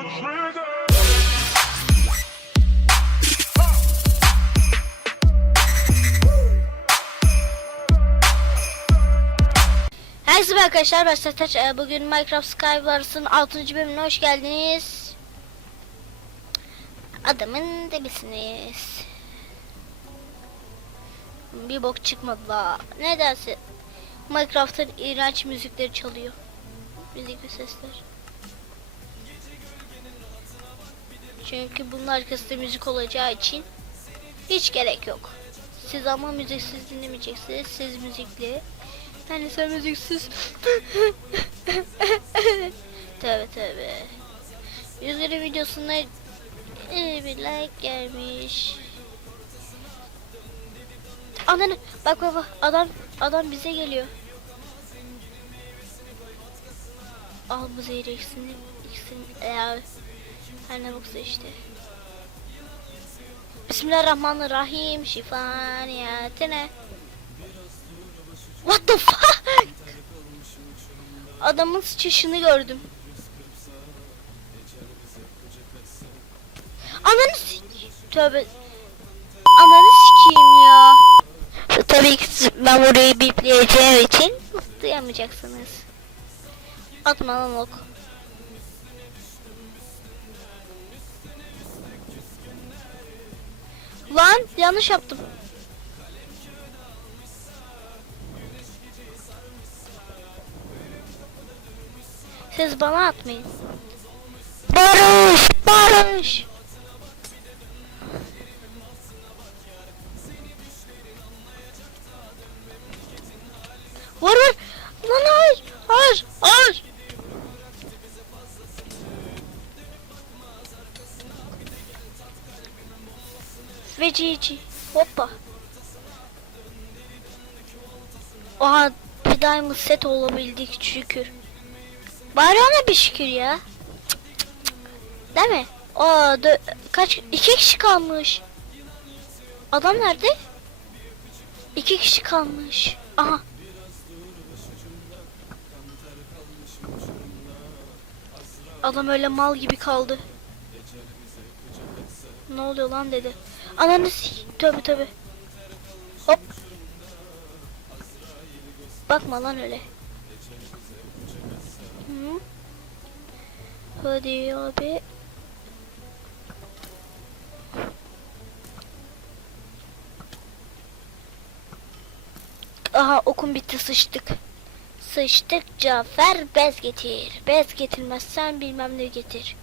Herkese arkadaşlar ben Sertaç. Ee, Bugün Minecraft Skywars'ın 6. bölümüne hoş geldiniz. Adamın debisiniz. Bir bok çıkmadı la. Nedense Minecraft'ın iğrenç müzikleri çalıyor. Müzik ve sesler. Çünkü bunun arkasında müzik olacağı için hiç gerek yok. Siz ama müziksiz dinlemeyeceksiniz. Siz müzikli. Yani sen müziksiz. tövbe tövbe. Yüzleri videosuna iyi bir like gelmiş. Ananı bak bak bak adam adam bize geliyor. Al bu zehir ikisini ikisini her ne boksa işte. Bismillahirrahmanirrahim şifa niyetine. What the fuck? Adamın sıçışını gördüm. Ananı. Tövbe. Ananı sikeyim ya. Tabii ki ben burayı bipleyeceğim için duyamayacaksınız. Atma lan ok. Lan yanlış yaptım. Siz bana atmayın. Barış! Barış! Vur vur! Oha bir diamond set olabildik şükür. Bari ona bir şükür ya. Değil mi? Aa, kaç iki kişi kalmış. Adam nerede? İki kişi kalmış. Aha. Adam öyle mal gibi kaldı. Ne oluyor lan dedi. Ananı tövbe tövbe. Hop. Bakma lan öyle. Hadi abi. Aha okum bitti sıçtık. Sıçtık Cafer bez getir. Bez getirmezsen bilmem ne getir.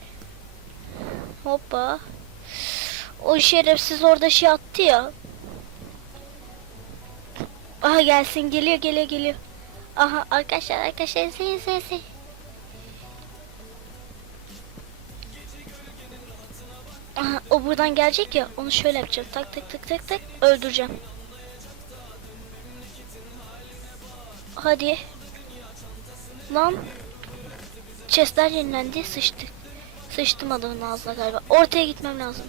Hoppa. O şerefsiz orada şey attı ya. Aha gelsin geliyor geliyor geliyor. Aha arkadaşlar arkadaşlar sen sen sen. Aha, o buradan gelecek ya onu şöyle yapacağım tak tak tak tak tak öldüreceğim. Hadi. Lan. Chestler yenilendi sıçtık. Sıçtım adamın ağzına galiba. Ortaya gitmem lazım.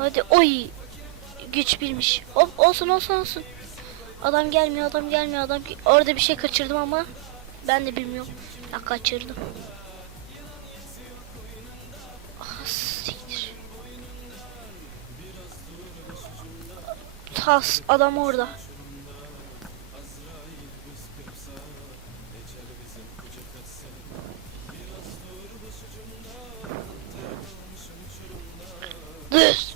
Hadi oy. Güç bilmiş. Hop olsun olsun olsun. Adam gelmiyor adam gelmiyor adam. Orada bir şey kaçırdım ama ben de bilmiyorum. Ya kaçırdım. Ah siktir. Tas adam orada. Düz,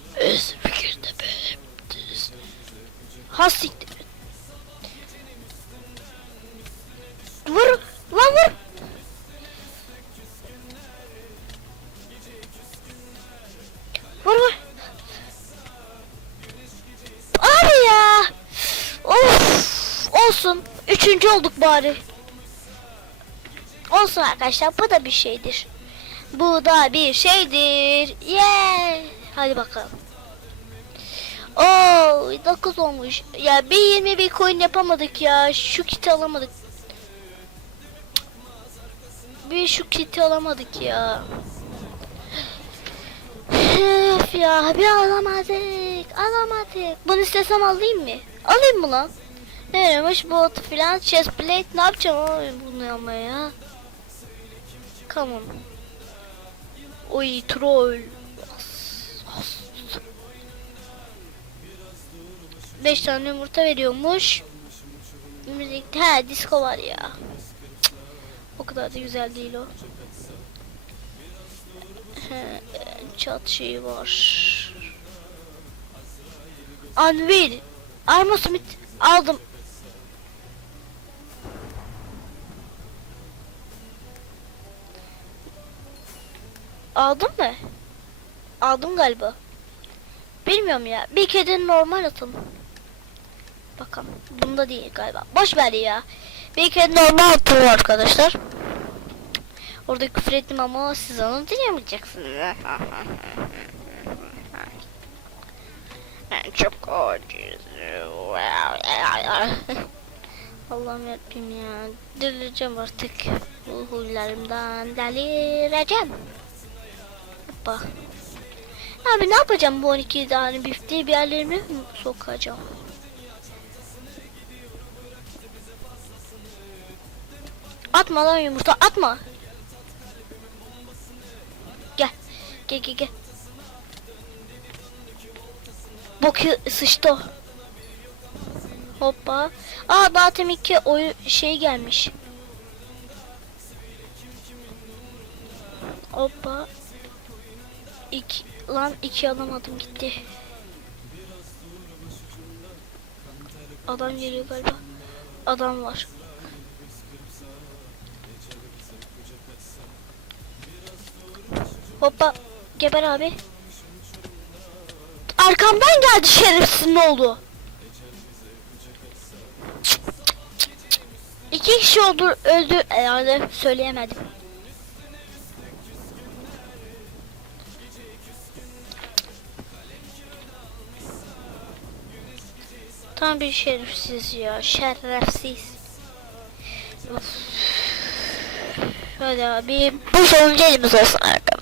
Ha siktir. Vur, lan vur. Vur vur. Abi ya. Of, olsun. Üçüncü olduk bari. Olsun arkadaşlar bu da bir şeydir. Bu da bir şeydir. Yeah. Hadi bakalım. Oo, 9 olmuş. Ya bir 20 bir coin yapamadık ya. Şu kiti alamadık. Bir şu kiti alamadık ya. Öf ya bir alamadık. Alamadık. Bunu istesem alayım mı? Alayım mı lan? Neymiş bot filan chestplate ne yapacağım abi bunu ama ya. On. Oy troll. 5 tane yumurta veriyormuş. Müzik he disco var ya. Cık, O kadar da güzel değil o. Çat şeyi var. Anvil. Arma Smith aldım. Aldım mı? Aldım galiba. Bilmiyorum ya. Bir kedi normal atalım. Bakalım. Bunda değil galiba. Boş ver ya. Kedi normal atalım arkadaşlar. Orada küfür ettim ama siz onu dinlemeyeceksiniz. Çok aciz. Allah'ım yarabbim ya. Delireceğim artık. Bu huylarımdan delireceğim. Hoppa. Abi ne yapacağım bu 12 tane bifteyi bir yerlerine mi sokacağım? Atma lan yumurta atma. Gel. Gel gel gel. Boku sıçtı. Hoppa. Aa daha temin ki oyu şey gelmiş. Hoppa. İki, lan iki alamadım gitti. Adam geliyor galiba. Adam var. Hoppa. Geber abi. Arkamdan geldi şerefsiz ne oldu? İki kişi oldu öldü herhalde söyleyemedim. Tam bir şerefsiz ya şerefsiz. Of. Hadi abi bu sonuncu elimiz olsun arkadaşlar.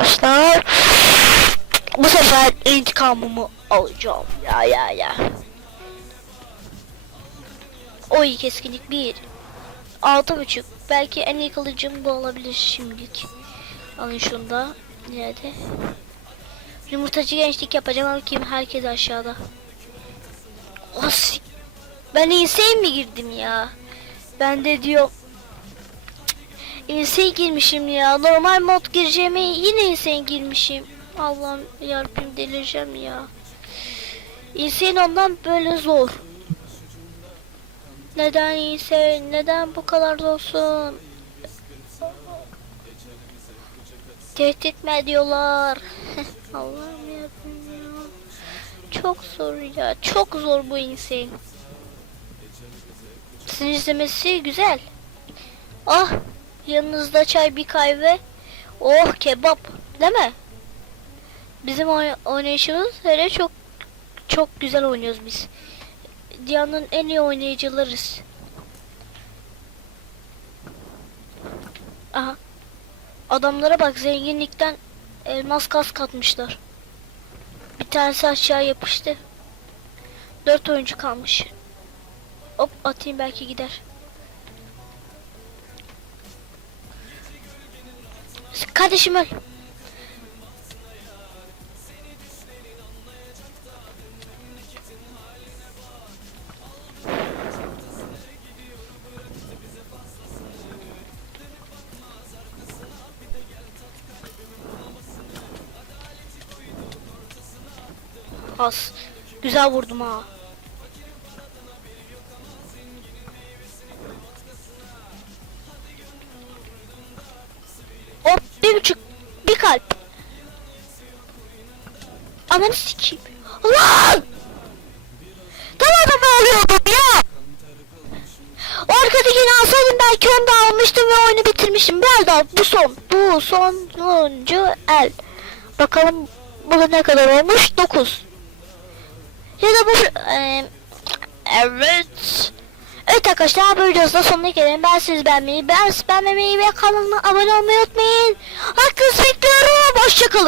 Bu sefer intikamımı alacağım ya ya ya. Oy keskinlik bir. Altı buçuk. Belki en iyi kılıcım bu olabilir şimdilik. Alın şunu da. Nerede? Yumurtacı gençlik yapacağım ama kim? Herkes aşağıda. Os. Ben insane mi girdim ya? Ben de diyor. Insane girmişim ya. Normal mod gireceğime yine insane girmişim. Allah'ım yarabbim delireceğim ya. İnsan ondan böyle zor. Neden iyisi? Neden bu kadar zorsun? Tehdit mi ediyorlar? Allah'ım yarabbim ya. Çok zor ya. Çok zor bu insan. Sizin izlemesi güzel. Ah yanınızda çay bir kahve. Oh kebap. Değil mi? Bizim oy- oynayışımız hele çok çok güzel oynuyoruz biz. Dünyanın en iyi oynayıcılarız. Aha. Adamlara bak zenginlikten elmas kas katmışlar. Bir tanesi aşağı yapıştı. Dört oyuncu kalmış. Hop atayım belki gider. Kardeşim öl. Has. Güzel vurdum ha. Bir buçuk. Bir kalp. Ananı sikeyim. Lan! Tam adamı alıyordum ya. O arkadakini belki onu da almıştım ve oyunu bitirmiştim. Biraz daha bu son. Bu sonuncu el. Bakalım bu ne kadar olmuş? 9. Ya da bu... e, evet. Evet arkadaşlar bu videonun da sonuna gelelim. Ben siz beğenmeyi, ben siz beğenmemeyi ve kanalıma abone olmayı unutmayın. Hakkınızı bekliyorum. Hoşçakalın.